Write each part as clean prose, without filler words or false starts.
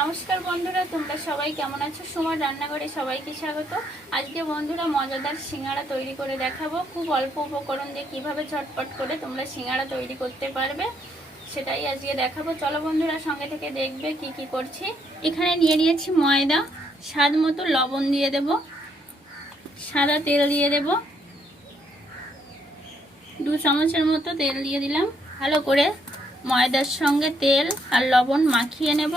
নমস্কার বন্ধুরা, তোমরা সবাই কেমন আছো? সুমার রান্নাঘরে সবাইকে স্বাগত। আজকে বন্ধুরা মজাদার সিঙ্গারা তৈরি করে দেখাবো। খুব অল্প উপকরণ দিয়ে কিভাবে ঝটপট করে তোমরা সিঙ্গারা তৈরি করতে পারবে সেটাই আজকে দেখাবো। চলো বন্ধুরা, সঙ্গে থেকে দেখবে কি কি করছি। এখানে নিয়ে নিয়েছি ময়দা, স্বাদ মতো লবণ দিয়ে দেব, সাদা তেল দিয়ে দেব, 2 চামচের মতো তেল দিয়ে দিলাম। ভালো করে ময়দার সঙ্গে তেল আর লবণ মাখিয়ে নেব।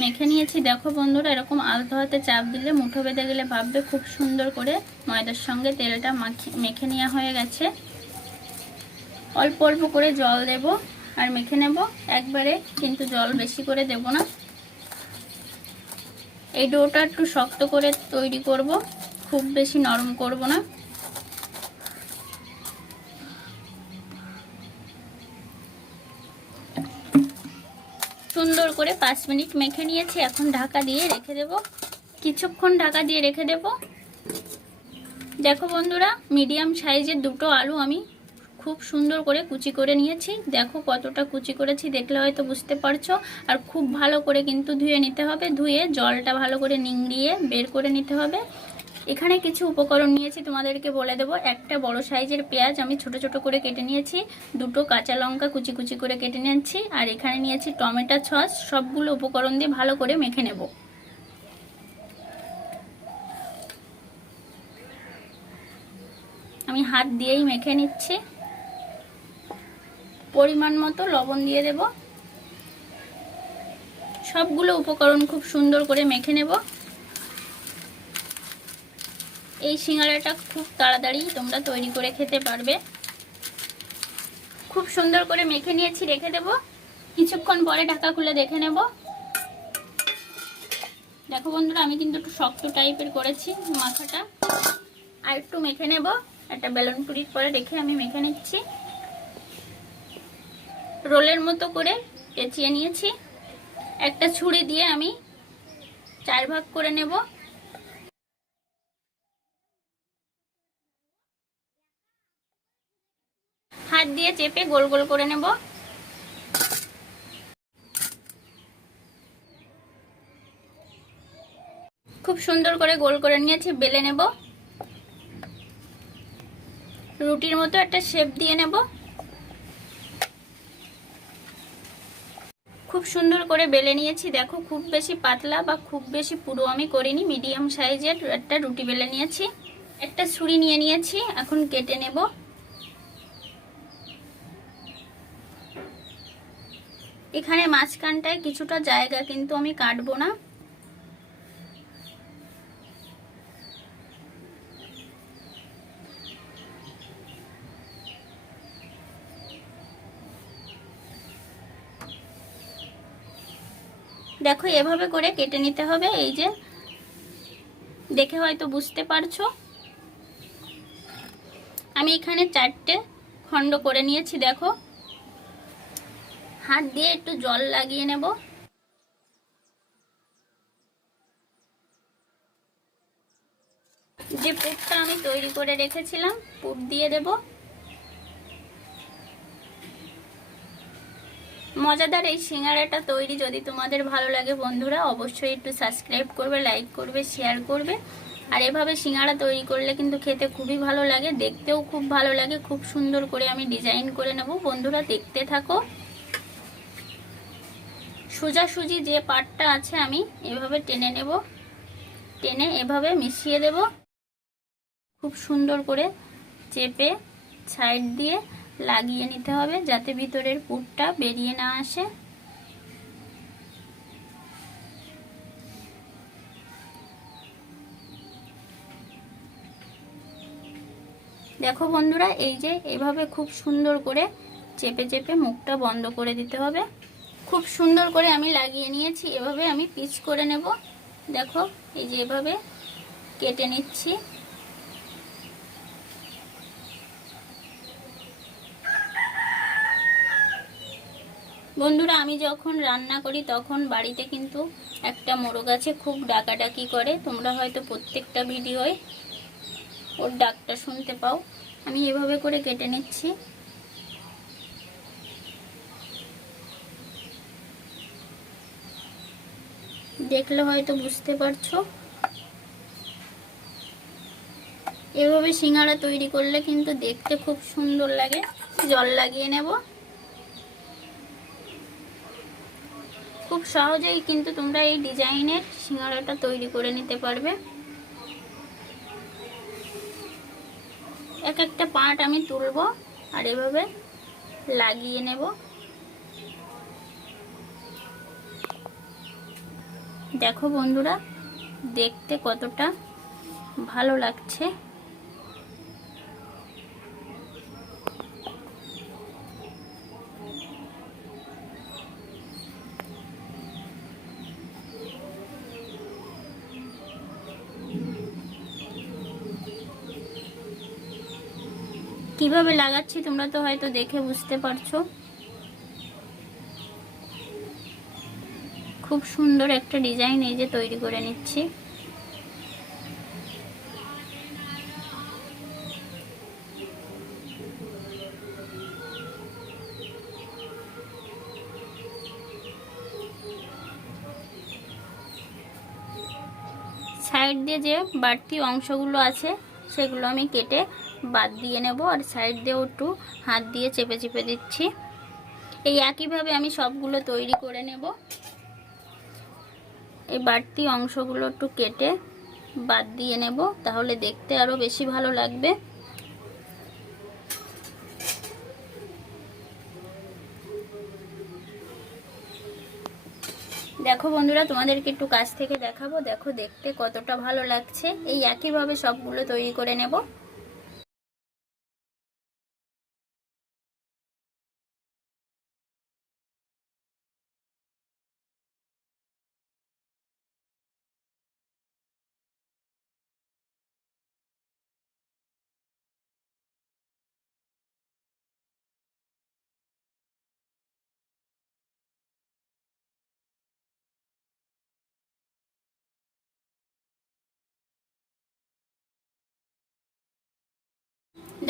মেখে নিয়েছি। দেখো বন্ধুরা, এরকম আলতো হাতে চাপ দিলে মুঠো বেঁধে গেলে ভাববে খুব সুন্দর করে ময়দার সঙ্গে তেলটা মেখে নেওয়া হয়ে গেছে। অল্প অল্প করে জল দেব আর মেখে নেব একবারে, কিন্তু জল বেশি করে দেব না। এই ডোটা একটু শক্ত করে তৈরি করব, খুব বেশি নরম করব না। সুন্দর করে 5 মিনিট মেখে নিয়েছি। এখন ঢাকা দিয়ে রেখে দেব, কিছুক্ষণ ঢাকা দিয়ে রেখে দেব। দেখো বন্ধুরা, মিডিয়াম সাইজের 2টো আলু আমি খুব সুন্দর করে কুচি করে নিয়েছি। দেখো কতটা কুচি করেছি, দেখলে হয়তো বুঝতে পারছো। আর খুব ভালো করে কিন্তু ধুয়ে নিতে হবে, ধুয়ে জলটা ভালো করে নিংড়িয়ে বের করে নিতে হবে। এখানে কিছু উপকরণ নিয়েছি, তোমাদেরকে বলে দেব। একটা বড় সাইজের পেঁয়াজ আমি ছোট ছোট করে কেটে নিয়েছি, 2টো কাঁচা লঙ্কা কুচি কুচি করে কেটে নিয়েছি, আর এখানে নিয়েছি টমেটো সস। সবগুলো উপকরণ দিয়ে ভালো করে মেখে নেব। আমি হাত দিয়েই মেখে নিচ্ছি। পরিমাণ মতো লবণ দিয়ে দেব। সবগুলো উপকরণ খুব সুন্দর করে মেখে নেব। এই সিঙ্গারাটা খুব তাড়াতাড়ি তোমরা তৈরি করে খেতে পারবে। খুব সুন্দর করে মেখে নিয়েছি, রেখে দেব। কিছুক্ষণ পরে ঢাকা খুলে দেখে নেব। দেখো বন্ধুরা, আমি কিন্তু একটু শক্ত টাইপের করেছি মাথাটা, আর একটু মেখে নেব। একটা বেলুন পুরি করে রেখে আমি মেখে নিচ্ছি। রোলের মতো করে পেঁচিয়ে নিয়েছি। একটা ছুরি দিয়ে আমি 4 ভাগ করে নেব। হাত দিয়ে চেপে গোল গোল করে নেব। খুব সুন্দর করে গোল করে নিয়েছি, বেলে নেব। রুটির মতো একটা শেপ দিয়ে নেব। খুব সুন্দর করে বেলে নিয়েছি। দেখো, খুব বেশি পাতলা বা খুব বেশি পুরো আমি করিনি, মিডিয়াম সাইজের একটা রুটি বেলে নিয়েছি। একটা ছুরি নিয়ে নিয়েছি, এখন কেটে নেব। এখানে মাঝখানটায় কিছুটা জায়গা কিন্তু আমি কাটবো না। দেখো, এভাবে করে কেটে নিতে হবে। এই যে দেখে হয়তো বুঝতে পারছো, আমি এখানে 4টে খণ্ড করে নিয়েছি। দেখো, হাত দিয়ে একটু জল লাগিয়ে নেব। যে পুরটা আমি তৈরি করে রেখেছিলাম, পুর দিয়ে দেব। মজাদার এই সিঙ্গারাটা তৈরি যদি তোমাদের ভালো লাগে বন্ধুরা, অবশ্যই একটু সাবস্ক্রাইব করবে, লাইক করবে, শেয়ার করবে। আর এভাবে সিঙ্গারা তৈরি করলে কিন্তু খেতে খুবই ভালো লাগে, দেখতেও খুব ভালো লাগে। খুব সুন্দর করে আমি ডিজাইন করে নেব। বন্ধুরা দেখতে থাকো। সোজাসুজি যে পাটটা আছে আমি এভাবে টেনে নেব, টেনে এভাবে মিশিয়ে দেব। খুব সুন্দর করে চেপে সাইড দিয়ে লাগিয়ে নিতে হবে, যাতে ভিতরের পুরটা বেরিয়ে না আসে। দেখো বন্ধুরা, এই যে এভাবে খুব সুন্দর করে চেপে চেপে মুখটা বন্ধ করে দিতে হবে। খুব সুন্দর করে আমি লাগিয়ে নিয়েছি। এভাবে আমি পিচ করে নেব। দেখো, এই যে এভাবে কেটে নিচ্ছি। বন্ধুরা, আমি যখন রান্না করি তখন বাড়িতে কিন্তু একটা মোরগ আছে, খুব ডাকাডাকি করে। তোমরা হয়তো প্রত্যেকটা ভিডিওয় ওর ডাকটা শুনতে পাও। আমি এভাবে করে কেটে নিচ্ছি। দেখলে হয়তো বুঝতে পারছো। এভাবে সিঙ্গারা তৈরি করলে কিন্তু দেখতে খুব সুন্দর লাগে। জল লাগিয়ে নেব। খুব সহজেই কিন্তু তোমরা এই ডিজাইনের সিঙ্গারাটা তৈরি করে নিতে পারবে। এক একটা পার্ট আমি তুলবো আর এভাবে লাগিয়ে নেব। দেখো বন্ধুরা, দেখতে কতটা ভালো লাগছে। কিভাবে লাগাচ্ছি তোমরা তো হয়তো দেখে বুঝতে পারছো। খুব সুন্দর একটা ডিজাইন এই যে তৈরি করে নিচ্ছি। সাইড দিয়ে যে বাড়তি অংশগুলো আছে সেগুলো আমি কেটে বাদ দিয়ে নেব, আর সাইড দিয়েও একটু হাত দিয়ে চেপে চেপে দিচ্ছি। এই একইভাবে আমি সবগুলো তৈরি করে নেব। এই বাড়তি অংশগুলো একটু কেটে বাদ দিয়ে নেব, তাহলে দেখতে আরো বেশি ভালো লাগবে। দেখো বন্ধুরা, তোমাদেরকে একটু কাছ থেকে দেখাবো। দেখো দেখতে কতটা ভালো লাগছে। এই একইভাবে সবগুলো তৈরি করে নেব।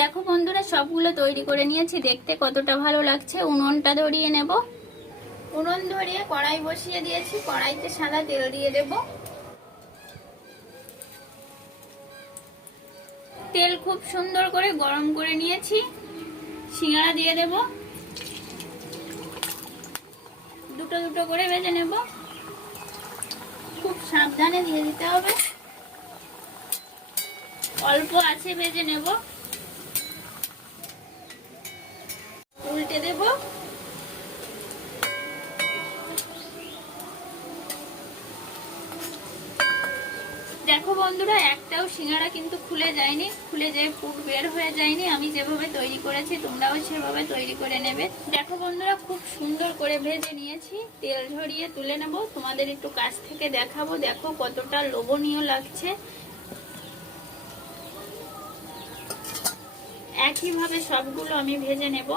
দেখো বন্ধুরা, সবগুলো তৈরি করে নিয়েছি। দেখতে কতটা ভালো লাগছে। উনুনটা ধরিয়ে নেব। উনুন ধরিয়ে কড়াই বসিয়ে দিয়েছি। কড়াইতে সাদা তেল দিয়ে দেব। তেল খুব সুন্দর করে গরম করে নিয়েছি। সিঙ্গারা দিয়ে দেব। দুটো দুটো করে ভেজে নেব। খুব সাবধানে দিয়ে দিতে হবে। অল্প আছে ভেজে নেব। উল্টে দেব। দেখো বন্ধুরা, একটাও সিঙ্গারা কিন্তু খুলে যায়নি, খুলে যেয়ে পুর বের হয়ে যায়নি। আমি যেভাবে তৈরি করেছি তোমরাও সেভাবে তৈরি করে নেবে। দেখো বন্ধুরা, খুব সুন্দর করে ভেজে নিয়েছি। তেল ঝরিয়ে তুলে নেব। তোমাদের একটু কাছ থেকে দেখাবো। দেখো কতটা লোভনীয় লাগছে। একইভাবে সবগুলো আমি ভেজে নেব।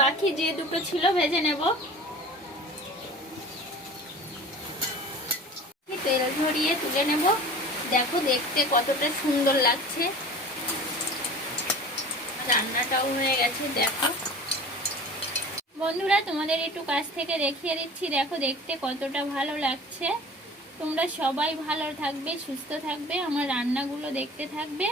বাকি যে দুটো ছিল ভেজে নেব। তেল ঝরিয়ে তুলে নেব। দেখো দেখতে কতটা সুন্দর লাগছে। রান্নাটাও হয়ে গেছে। দেখো বন্ধুরা, তোমাদের একটু কাছ থেকে দেখিয়ে দিচ্ছি। দেখো দেখতে কতটা ভালো লাগছে। তোমরা সবাই ভালো থাকবে, সুস্থ থাকবে, আমার রান্নাগুলো দেখতে থাকবে।